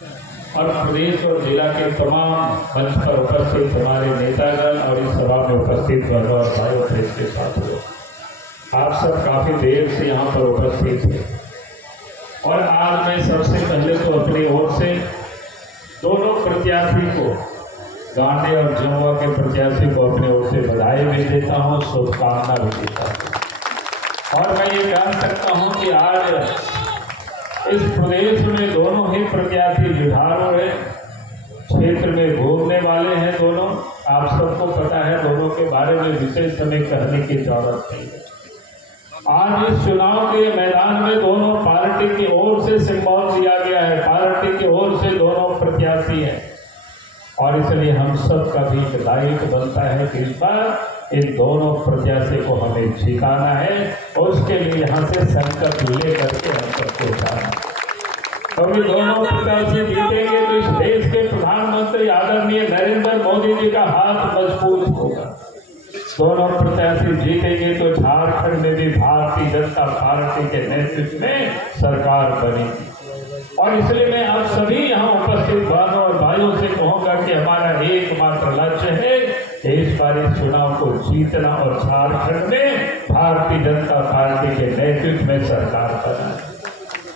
और प्रदेश और जिला के तमाम मंच पर उपस्थित हमारे नेतागण और इस सभा में उपस्थित वर्ग और भाइयों प्रेस के साथियों, आप सब काफी देर से यहाँ पर उपस्थित हैं और आज मैं सबसे पहले तो अपनी ओर से दोनों प्रत्याशी को, गांधी और जमुआ के प्रत्याशी को अपनी ओर से बधाई भी देता हूँ, शुभकामना भी देता हूँ। और मैं ये जान सकता हूँ कि आज इस प्रदेश में दोनों ही प्रत्याशी जुझारू हैं, क्षेत्र में घूमने वाले हैं दोनों। आप सबको पता है, दोनों के बारे में विशेष समय कहने की जरूरत नहीं है। आज इस चुनाव के मैदान में दोनों पार्टी की ओर से सिंबल दिया गया है, पार्टी की ओर से दोनों प्रत्याशी हैं और इसलिए हम सब का भी दायित्व बनता है कि इस बार इन दोनों प्रत्याशी को हमें जिताना है और उसके लिए यहाँ से संकल्प लेकर के हम सबको जाना। क्योंकि दोनों प्रत्याशी जीतेंगे तो इस देश के प्रधानमंत्री आदरणीय नरेंद्र मोदी जी का हाथ मजबूत होगा। दोनों प्रत्याशी जीतेंगे तो झारखंड में भी भारतीय जनता पार्टी के नेतृत्व में सरकार बनेगी। और इसलिए मैं आप सभी यहाँ उपस्थित बहनों और भाइयों से कहूँगा कि हमारा एकमात्र लक्ष्य है कि इस बार इस चुनाव को जीतना और झारखंड में भारतीय जनता पार्टी के नेतृत्व में सरकार बनाना।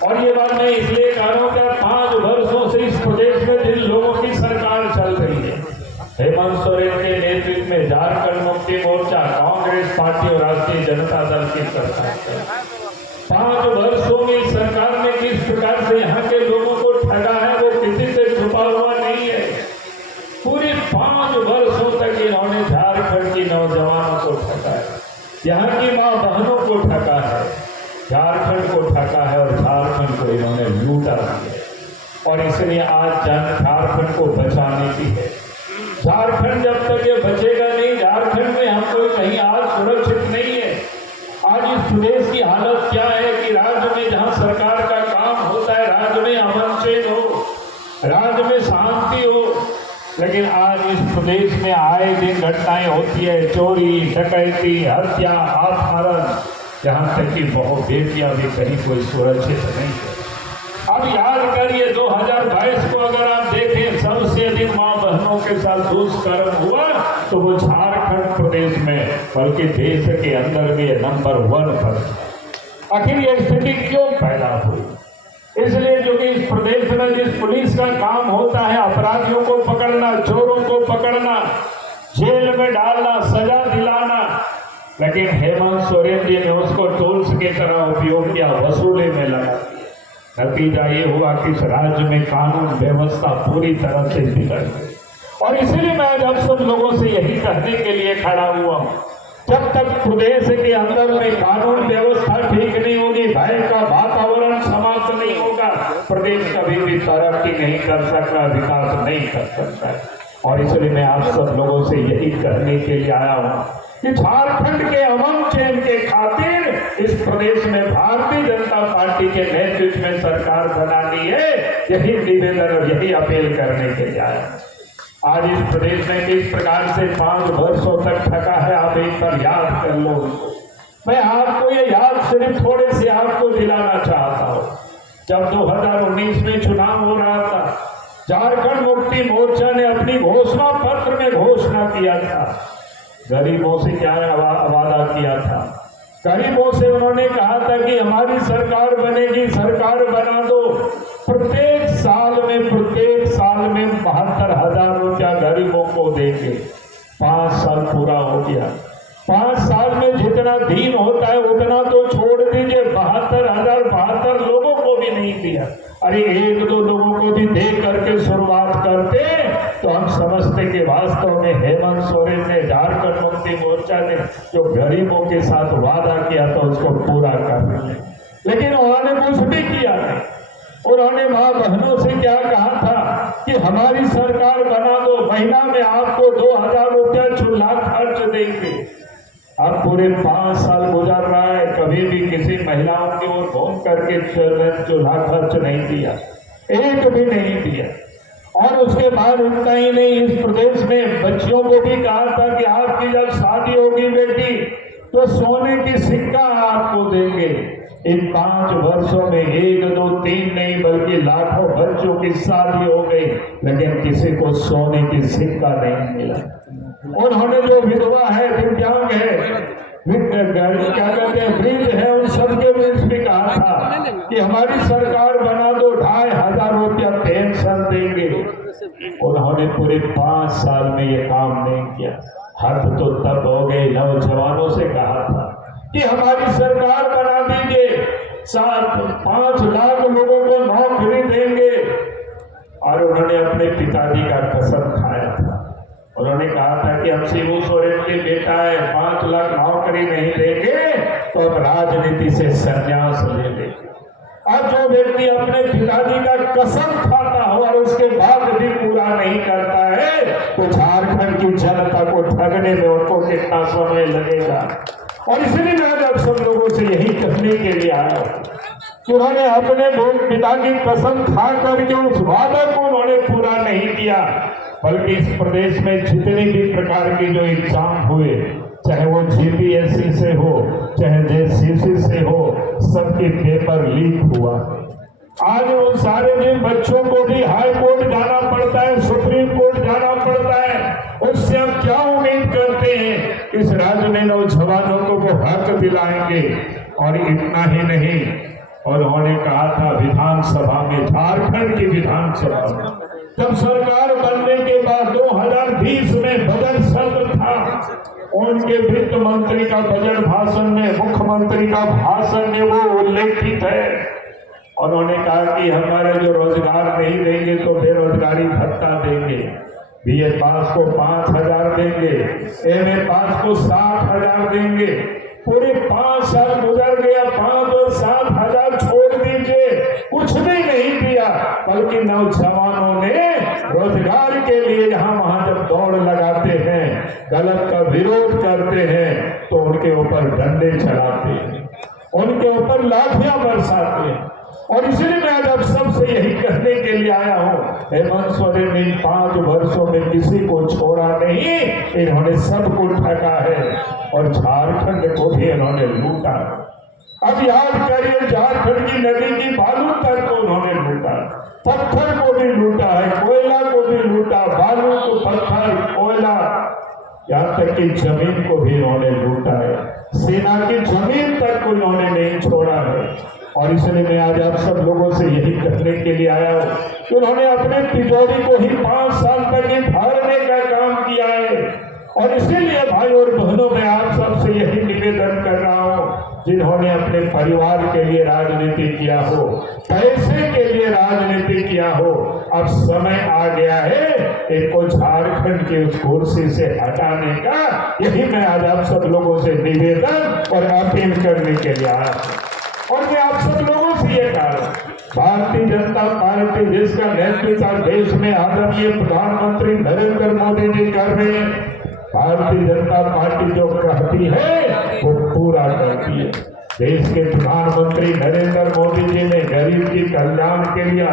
और ये बात मैं इसलिए कह रहा हूँ कि 5 वर्षों से इस प्रदेश में जिन लोगों की सरकार चल रही है, हेमंत सोरेन के नेतृत्व में झारखंड मुक्ति मोर्चा, कांग्रेस पार्टी और राष्ट्रीय जनता दल की सरकार है। 5 वर्षों में सरकार ने किस प्रकार से यहाँ के लोगों को ठगा है वो किसी से छुपा हुआ नहीं है। पूरे 5 वर्षों तक इन्होंने झारखंड की नौजवानों को ठगा है, यहाँ की माँ बहनों को ठगा है, झारखंड को ठगा है और झारखंड को इन्होंने लूटा है। और इसलिए आज झारखंड को बचाने की है। झारखंड जब तक ये बचेगा नहीं, झारखंड में हम कोई कहीं आज सुरक्षित नहीं है। आज इस प्रदेश की हालत क्या है कि राज्य में जहां सरकार का काम होता है, राज्य में अमन चैन हो, राज्य में शांति हो, लेकिन आज इस प्रदेश में आए दिन घटनाएं होती है, चोरी, डकैती, हत्या, अपहरण, यहाँ तक कि बहु बेटियां भी कहीं कोई सुरक्षित नहीं है। अब याद करिए 2022 को अगर आप देखें, सबसे अधिक मां बहनों के साथ दुष्कर्म हुआ तो वो झारखंड प्रदेश में, बल्कि देश के अंदर में नंबर 1 पर। आखिर ये स्थिति क्यों पैदा हुई? इसलिए जो कि इस प्रदेश में जिस पुलिस का काम होता है अपराधियों को पकड़ना, चोरों को पकड़ना, जेल में डालना, सजा दिलाना, लेकिन हेमंत सोरेन जी ने उसको टूल्स की तरह उपयोग किया, वसूली में लगा। नतीजा ये हुआ कि इस राज्य में कानून व्यवस्था पूरी तरह से बिगड़ गई। और इसीलिए मैं आज आप सब लोगों से यही कहने के लिए खड़ा हुआ हूँ, जब तक प्रदेश के अंदर में कानून व्यवस्था ठीक नहीं होगी, भय का वातावरण समाप्त नहीं होगा, प्रदेश कभी भी तरक्की नहीं कर सकता, विकास नहीं कर सकता है। और इसलिए मैं आप सब लोगों से यही कहने के लिए आया हूँ कि झारखंड के अमन चैन के खातिर इस प्रदेश में भारतीय जनता पार्टी के नेतृत्व में सरकार बनानी है। यही निवेदन और यही अपील करने के लिए आया। आज इस प्रदेश में किस प्रकार से 5 वर्षों तक ठगा है, आप एक बार याद कर लो। मैं आपको ये याद सिर्फ थोड़े से आपको दिलाना चाहता हूँ। जब 2019 में चुनाव हो रहा था, झारखंड मुक्ति मोर्चा ने अपनी घोषणा पत्र में घोषणा किया था, गरीबों से क्या वादा किया था। गरीबों से उन्होंने कहा था कि हमारी सरकार बनेगी, सरकार बना दो। प्रत्येक साल में 72,000 रुपया गरीबों को देंगे। 5 साल पूरा हो गया। 5 साल में जितना दिन होता है उतना तो छोड़ दीजिए, 72,072 लोगों को भी नहीं दिया। अरे 1-2 लोगों को भी दे करके शुरुआत करते तो हम समझते कि वास्तव में हेमंत सोरेन ने, झारखंड मुक्ति मोर्चा ने जो गरीबों के साथ वादा किया था उसको पूरा कर रहे हैं। लेकिन उन्होंने कुछ भी किया नहीं। उन्होंने माँ बहनों से क्या कहा था कि हमारी सरकार बना दो, महीना में आपको 2,000 रुपया चूल्हा खर्च देंगे। अब पूरे 5 साल गुजर रहा है, कभी भी किसी महिलाओं की ओर घूम करके चूल्हा खर्च नहीं दिया, एक भी नहीं दिया। और उसके बाद उतना ही नहीं, इस प्रदेश में बच्चियों को भी कहा था कि आपकी जब शादी होगी बेटी तो सोने की सिक्का आपको देंगे। इन 5 वर्षों में 1, 2, 3 नहीं बल्कि लाखों बच्चों की शादी हो गई, लेकिन किसी को सोने की सिक्का नहीं मिला। उन्होंने जो विधवा है, दिव्यांग है, क्या कहते हैं, वृद्ध है, उन सबके बीच भी कहा था कि हमारी सरकार बना दो, 2500 रुपया पेंशन देंगे। उन्होंने पूरे 5 साल में ये काम नहीं किया। हद तो तब हो गए, नौजवानों से कहा था कि हमारी सरकार बना दीजिए, 5 लाख लोगों को नौकरी देंगे। और उन्होंने अपने पिताजी का कसम खाया था। उन्होंने कहा था कि हम शिबू सोरेन के बेटा है, 5 लाख नौकरी नहीं देंगे तो अब राजनीति से संन्यास ले लेंगे। अब जो व्यक्ति अपने पिताजी का कसम खाता हो और उसके बाद भी पूरा नहीं करता है, तो झारखंड की जनता को ठगने में उनको कितना समय लगेगा। और इसलिए मैं अब सब लोगों से यही कहने के लिए आया हूं कि उन्होंने अपने पिता की कसम खा करके उस वादा को उन्होंने पूरा नहीं किया, बल्कि इस प्रदेश में जितने भी प्रकार के जो एग्जाम हुए, चाहे वो जीपीएससी से हो, चाहे जेसीसी से हो, सबके पेपर लीक हुआ। आज उन सारे दिन बच्चों को भी हाई कोर्ट जाना पड़ता है, सुप्रीम कोर्ट जाना पड़ता है। उससे हम क्या उम्मीद करते हैं, इस राज्य में नौजवानों को वो हक दिलाएंगे। और इतना ही नहीं, और उन्होंने कहा था विधानसभा में, झारखंड की विधानसभा में, जब सरकार बनने के बाद 2020 में बजट सत्र था, उनके वित्त मंत्री का बजट भाषण में, मुख्यमंत्री का भाषण में वो उल्लेखित है। उन्होंने कहा कि हमारे जो रोजगार नहीं देंगे तो बेरोजगारी भत्ता देंगे, बीए पास को 5000 देंगे, एमए पास को 60,000 देंगे। पूरे 5 साल गुजर गया, 5 और 7,000 छोड़ दीजिए, कुछ भी नहीं दिया। बल्कि नौजवानों ने रोजगार के लिए जहां वहां जब दौड़ लगाते हैं, गलत का विरोध करते हैं, तो उनके ऊपर डंडे चलाते हैं, उनके ऊपर लाठियां बरसाते हैं। और इसलिए मैं आज आप सबसे यही कहने के लिए आया हूं, हेमंत सोरेन इन 5 वर्षों में किसी को छोड़ा नहीं, इन्होंने सबको ठगा है और झारखंड को भी इन्होंने लूटा। अब याद करिए, झारखंड की नदी की बालू तक को उन्होंने लूटा, पत्थर को भी लूटा है, कोयला को भी लूटा, बालू को, पत्थर, कोयला, यहाँ तक कि जमीन को भी इन्होंने लूटा है। सेना की जमीन तक को इन्होंने नहीं छोड़ा है। और इसलिए मैं आज आप सब लोगों से यही कहने के लिए आया हूं कि उन्होंने अपने तिजोरी को ही 5 साल तक ही भरने का काम किया है। और इसीलिए भाई और बहनों, मैं आप सबसे यही निवेदन कर रहा हूं, जिन्होंने अपने परिवार के लिए राजनीति किया हो, पैसे के लिए राजनीति किया हो, अब समय आ गया है इनको झारखंड की उस कुर्सी से हटाने का। यही मैं आज आप सब लोगों से निवेदन और अपील करने के लिए आया। और मैं आप सब लोगों से ये कह रहा हूं, भारतीय जनता पार्टी जिसका नेतृत्व देश में आदरणीय प्रधानमंत्री नरेंद्र मोदी जी कर रहे हैं, भारतीय जनता पार्टी जो कहती है वो पूरा करती है। देश के प्रधानमंत्री नरेंद्र मोदी जी ने गरीब की कल्याण के लिए